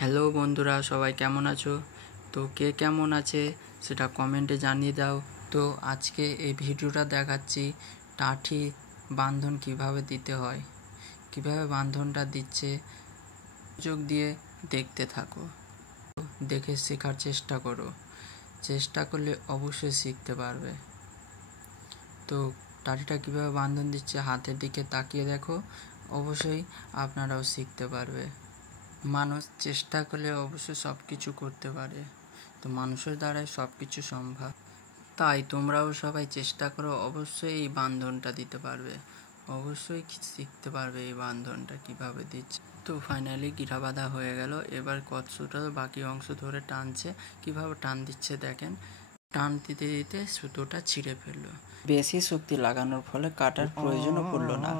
Hello বন্ধুরা, সবাই কেমন আছো? তো কে কেমন আছে সেটা কমেন্টে জানিয়ে দাও। তো আজকে এই ভিডিওটা দেখাচ্ছি টাঠি বান্ধন কিভাবে দিতে হয়, কিভাবে বান্ধনটা দিচ্ছে মনোযোগ দিয়ে দেখতে থাকো, দেখে শেখার চেষ্টা করো। চেষ্টা করলে অবশ্যই শিখতে পারবে। তো টাঠিটা কিভাবে বান্ধন দিচ্ছে হাতের দিকে তাকিয়ে দেখো, অবশ্যই আপনারাও শিখতে পারবে। মানুষ চেষ্টা করলে অবশ্যই সব কিছু করতে পারে। তো মানুষের দ্বারাই সব কিছু সম্ভব। তাই তোমরাও সবাই চেষ্টা করো, অবশ্যই এই বান্ধনটা দিতে পারবে, অবশ্যই শিখতে পারবে এই বান্ধনটা কিভাবে দিচ্ছে। তো ফাইনালি গিরা বাঁধা হয়ে গেল। এবার কচ্ছুটা বাকি অংশ ধরে টানছে, কিভাবে টান দিচ্ছে দেখেন। টান দিতে দিতে সুতোটা ছিঁড়ে ফেললো। বেশি শক্তি লাগানোর ফলে কাটার প্রয়োজনও পড়লো না।